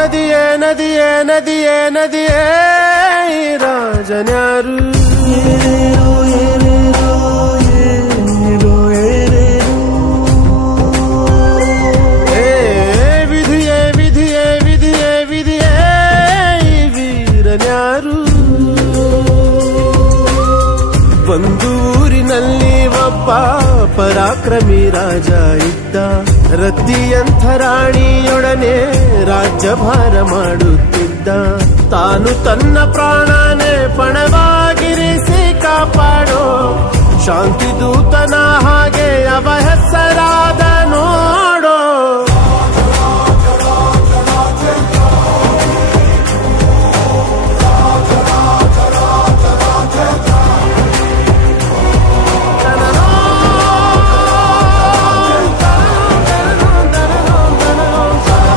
ನದಿಯೇ ನದಿಯೇ ನದಿಯೇ ನದಿಯೇ ಈ ರಾಜನ್ಯಾರು. ವಿಧಿಯೇ ವಿಧಿಯೇ ವಿಧಿಯೇ ವಿಧಿಯೇ ಈ ವೀರನ್ಯಾರು. ಒಂದು ಊರಿನಲ್ಲಿ ಒಬ್ಬ ಪರಾಕ್ರಮಿ ರಾಜ ಇದ್ದ. ರತಿಯಂಥ ರಾಣಿಯೊಡನೆ ರಾಜ್ಯಭಾರ ಮಾಡುತ್ತಿದ್ದ. ತಾನು ತನ್ನ ಪ್ರಾಣನೇ ಪಣವಾಗಿರಿಸಿ ಕಾಪಾಡೋ ಶಾಂತಿ ದೂತನ ಹಾಗೆ ಅವ ಹೆಸರಾದನೋ.